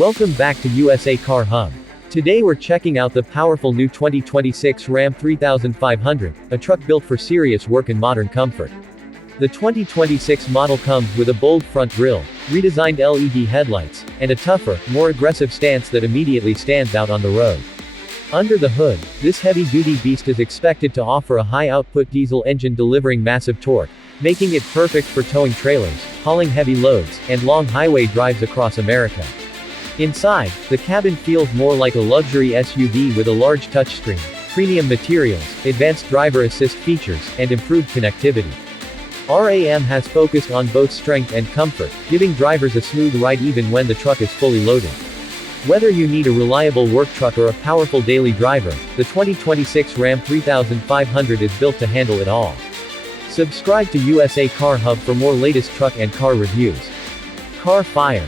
Welcome back to USA Car Hub. Today we're checking out the powerful new 2026 Ram 3500, a truck built for serious work and modern comfort. The 2026 model comes with a bold front grille, redesigned LED headlights, and a tougher, more aggressive stance that immediately stands out on the road. Under the hood, this heavy-duty beast is expected to offer a high-output diesel engine delivering massive torque, making it perfect for towing trailers, hauling heavy loads, and long highway drives across America. Inside, the cabin feels more like a luxury SUV with a large touchscreen, premium materials, advanced driver assist features, and improved connectivity. RAM has focused on both strength and comfort, giving drivers a smooth ride even when the truck is fully loaded. Whether you need a reliable work truck or a powerful daily driver, the 2026 Ram 3500 is built to handle it all. Subscribe to USA Car Hub for more latest truck and car reviews. Car Fire.